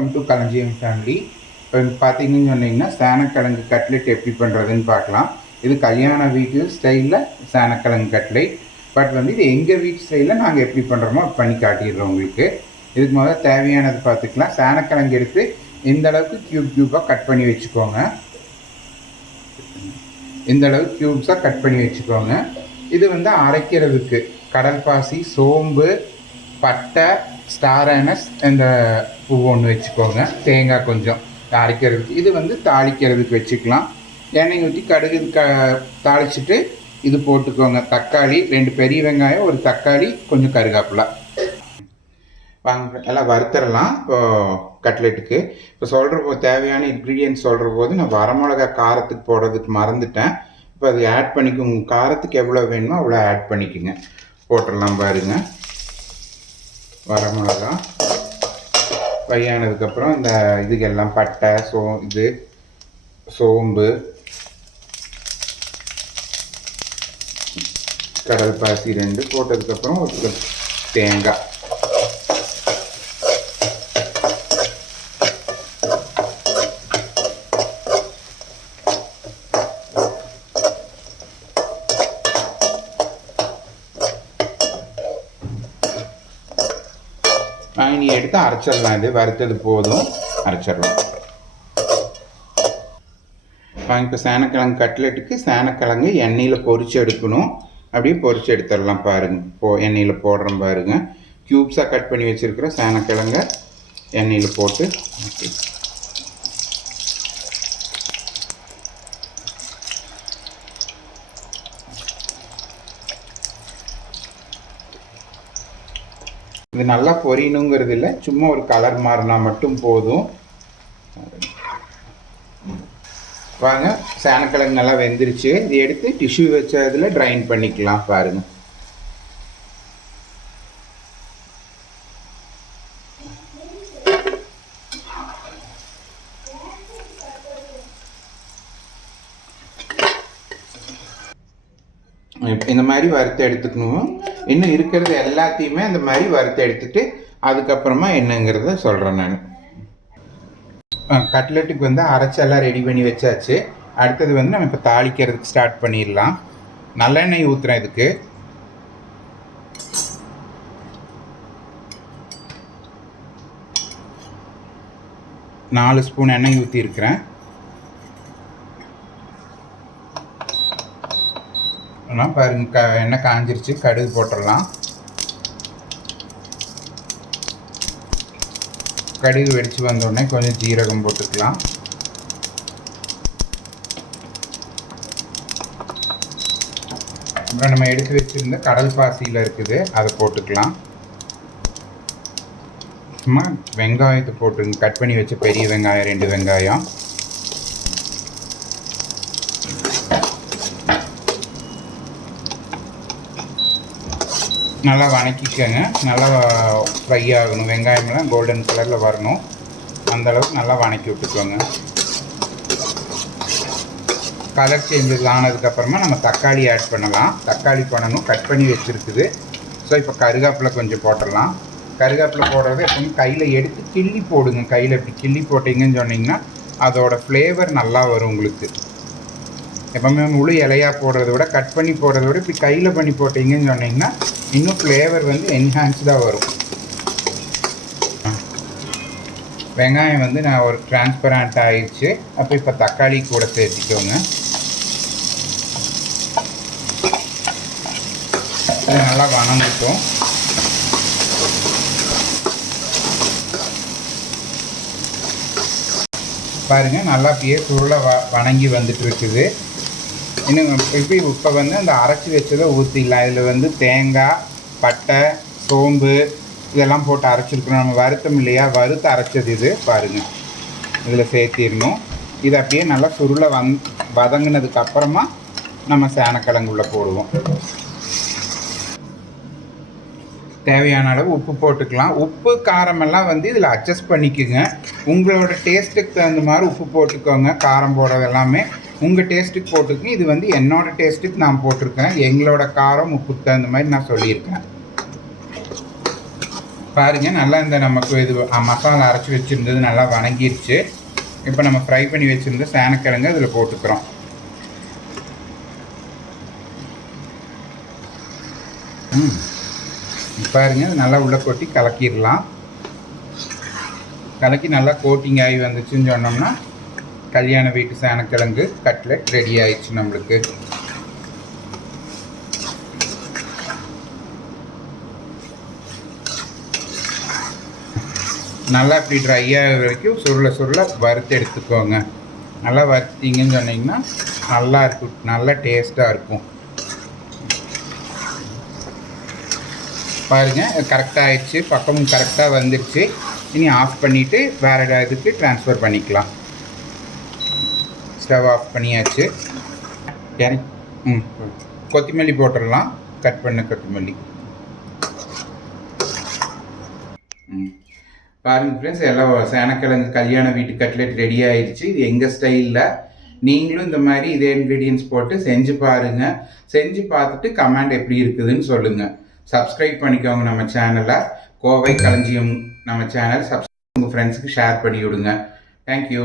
Welcome to களஞ்சியம் family இப்போ பார்த்தீங்கன்னு சொன்னீங்கன்னா சேனக்கிழங்கு கட்லெட் எப்படி பண்ணுறதுன்னு பார்க்கலாம். இது கல்யாண வீட்டு ஸ்டைலில் சேனக்கிழங்கு கட்லெட் பட் வந்து இது எங்கள் வீட்டு ஸ்டைலில் நாங்கள் எப்படி பண்ணுறோமோ பண்ணி காட்டிடுறோம் உங்களுக்கு. இதுக்கு முதல்ல தேவையானது பார்த்துக்கலாம். சேனக்கிழங்கு எடுத்து இந்த அளவுக்கு க்யூப் க்யூப்பாக கட் பண்ணி வச்சுக்கோங்க. இந்த அளவுக்கு க்யூப்ஸாக கட் பண்ணி வச்சுக்கோங்க. இது வந்து அரைக்கிறதுக்கு கடல் பாசி சோம்பு பட்டை ஸ்டார் அனஸ் இந்த பூ ஒன்று வச்சுக்கோங்க. தேங்காய் கொஞ்சம் அரைக்கிறதுக்கு இது வந்து தாளிக்கிறதுக்கு வச்சுக்கலாம். எண்ணெய் ஊற்றி கடுகு க தாளிச்சிட்டு இது போட்டுக்கோங்க. தக்காளி ரெண்டு பெரிய வெங்காயம் ஒரு தக்காளி கொஞ்சம் கருகாப்பிலை. வாங்க எல்லாம் வறுத்துடலாம் இப்போது கட்லெட்டுக்கு. இப்போ சொல்கிற போது தேவையான இன்க்ரீடியன்ட் சொல்கிற போது நான் வரமிளகா காரத்துக்கு போடுறதுக்கு மறந்துட்டேன். இப்போ அது ஆட் பண்ணிக்கோங்க. காரத்துக்கு எவ்வளோ வேணுமோ அவ்வளோ ஆட் பண்ணிக்கோங்க. போட்டுடலாம் பாருங்கள் வரமிளகா ஃப்ரை ஆனதுக்கப்புறம் இந்த இதுக்கெல்லாம் பட்டை சோ இது சோம்பு கடல் பாசி ரெண்டு போட்டதுக்கப்புறம் ஒரு தேங்காய். வாங்கி எடுத்து அரைச்சிடலாம். இது வறுத்தது போதும். அரைச்சிடலாம். இப்போ சேனக்கிழங்கு கட்லெட்டுக்கு சேனக்கிழங்கு எண்ணெயில் பொறிச்சு எடுக்கணும். அப்படியே பொறிச்சு எடுத்துடலாம் பாருங்க. போ எண்ணெயில் போடுறோம் பாருங்கள் க்யூப்ஸாக கட் பண்ணி வச்சுருக்கிற சேனக்கிழங்க எண்ணெயில் போட்டு இது நல்லா பொரியணுங்கிறது இல்லை சும்மா ஒரு கலர் மாறினா மட்டும் போதும். வாங்க சேனக்கிழங்கு நல்லா வெந்துருச்சு. இது எடுத்து டிஷ்யூ வச்ச இதில் ட்ரைன் பண்ணிக்கலாம் பாருங்கள் இந்த மாதிரி வறுத்து எடுத்துக்கணும். இன்னும் இருக்கிறது எல்லாத்தையுமே அந்த மாதிரி வறுத்து எடுத்துட்டு அதுக்கப்புறமா என்னங்கிறத சொல்கிறேன் நான். கட்லெட்டுக்கு வந்து அரைச்செல்லாம் ரெடி பண்ணி வச்சாச்சு. அடுத்தது வந்து நம்ம இப்போ தாளிக்கிறதுக்கு ஸ்டார்ட் பண்ணிடலாம். நல்லெண்ணெய் ஊற்றுறேன் இதுக்கு. நாலு ஸ்பூன் எண்ணெய் ஊற்றிருக்கிறேன் போட்டுடலாம். பாருங்க க எண்ணெய் காஞ்சிருச்சு. கடுகு போட்டுடலாம். கடுகு வெடித்து வந்தோடனே கொஞ்சம் ஜீரகம் போட்டுக்கலாம். அப்புறம் நம்ம எடுத்து வச்சுருந்த கடல் பாசியில் இருக்குது அதை போட்டுக்கலாம். சும்மா வெங்காயத்தை போட்டுங்க கட் பண்ணி வச்ச பெரிய வெங்காயம் ரெண்டு வெங்காயம். நல்லா வணக்கிக்கோங்க. நல்லா ஃப்ரை ஆகணும். வெங்காயம்லாம் கோல்டன் கலரில் வரணும். அந்த அளவுக்கு நல்லா வணக்கி விட்டுக்கோங்க. கலர் சேஞ்சஸ் ஆனதுக்கப்புறமா நம்ம தக்காளி ஆட் பண்ணலாம். தக்காளி பண்ணணும் கட் பண்ணி வச்சுருக்குது. ஸோ இப்போ கருகாப்பில் கொஞ்சம் போட்டுடலாம். கருகாப்பில் போடுறது எப்பவுமே கையில் எடுத்து கிள்ளி போடுங்க. கையில் இப்படி கிள்ளி போட்டிங்கன்னு சொன்னிங்கன்னா அதோடய ஃப்ளேவர் நல்லா வரும் உங்களுக்கு. எப்பவுமே முழு இலையாக போடுறத விட கட் பண்ணி போடுறத விட இப்படி கையில் பண்ணி போட்டிங்கன்னு சொன்னிங்கன்னா இன்னும் ஃப்ளேவர் வந்து என்ஹான்ஸ்டாக வரும். வெங்காயம் வந்து நான் ஒரு டிரான்ஸ்பரண்ட் ஆயிடுச்சு. அப்போ இப்போ தக்காளி கூட சேர்த்திக்கோங்க. இது நல்லா வணங்கிட்டோம். பாருங்கள் நல்லா அப்படியே சுருளை வ வணங்கி வந்துட்டு இருக்குது இன்னும் இப்போ இப்போ வந்து அந்த அரைச்சி வச்சதை ஊற்றிக்கலாம் இதில் வந்து தேங்காய் பட்டை சோம்பு இதெல்லாம் போட்டு அரைச்சிருக்கணும். நம்ம வருத்தம் இல்லையா? வறுத்து அரைச்சது இது. பாருங்கள் இதில் சேர்த்திடணும். இது அப்படியே நல்லா சுருளை வந் வதங்கினதுக்கப்புறமா நம்ம சேனக்கிழங்குள்ளே போடுவோம். தேவையான அளவு உப்பு போட்டுக்கலாம். உப்பு காரமெல்லாம் வந்து இதில் அட்ஜஸ்ட் பண்ணிக்கோங்க. உங்களோட டேஸ்ட்டுக்கு தகுந்த மாதிரி உப்பு போட்டுக்கோங்க. காரம் போடுறது எல்லாமே உங்கள் டேஸ்ட்டுக்கு போட்டுக்கோங்க. இது வந்து என்னோட டேஸ்ட்டுக்கு நான் போட்டிருக்கேன். எங்களோட காரம் உப்புக்கு தகுந்த மாதிரி நான் சொல்லியிருக்கேன். பாருங்கள் நல்லா இந்த நமக்கு இது மசாலா அரைச்சி வச்சுருந்தது நல்லா வணங்கிருச்சு. இப்போ நம்ம ஃப்ரை பண்ணி வச்சுருந்த சேனக்கிழங்கு அதில் போட்டுக்கிறோம். ம். பாருங்க நல்லா உள்ளே கொட்டி கலக்கிடலாம். கலக்கி நல்லா கோட்டிங் ஆகி வந்துச்சுன்னு சொன்னோம்னா கல்யாண வீட்டு சேனக்கிழங்கு கட்லெட் ரெடி ஆயிடுச்சு நம்மளுக்கு. நல்லா இப்படி ட்ரை ஆகிற வரைக்கும் சுருள சுருள வறுத்து எடுத்துக்கோங்க. நல்லா வறுத்தீங்கன்னு சொன்னீங்கன்னா நல்லா இருக்கும். நல்லா டேஸ்ட்டாக இருக்கும். பாருங்கள் கரெக்டாக ஆயிடுச்சு பக்கமும் கரெக்டாக வந்துடுச்சு இனி ஆஃப் பண்ணிவிட்டு வேறு இதுக்கு ட்ரான்ஸ்ஃபர் பண்ணிக்கலாம். ஸ்டவ் ஆஃப் பண்ணியாச்சு. இறக்கி ம் கொத்தமல்லி போட்டுடலாம். கட் பண்ண கொத்தமல்லி. ம். பாருங்க ஃப்ரெண்ட்ஸ் எல்லாம் சேனக்கிழங்கு கல்யாண வீட்டு கட்லெட் ரெடி ஆயிடுச்சு இது எங்கள் ஸ்டைலில் நீங்களும் இந்த மாதிரி இதே இன்க்ரீடியன்ஸ் போட்டு செஞ்சு பாருங்கள் செஞ்சு பார்த்துட்டு கமெண்ட் எப்படி இருக்குதுன்னு சொல்லுங்கள் சப்ஸ்கிரைப் பண்ணிக்கோங்க நம்ம சேனலை கோவை களஞ்சியம் நம்ம சேனல் சப்ஸ்கிரைப் உங்கள் ஃப்ரெண்ட்ஸுக்கு ஷேர் பண்ணி விடுங்க தேங்க்யூ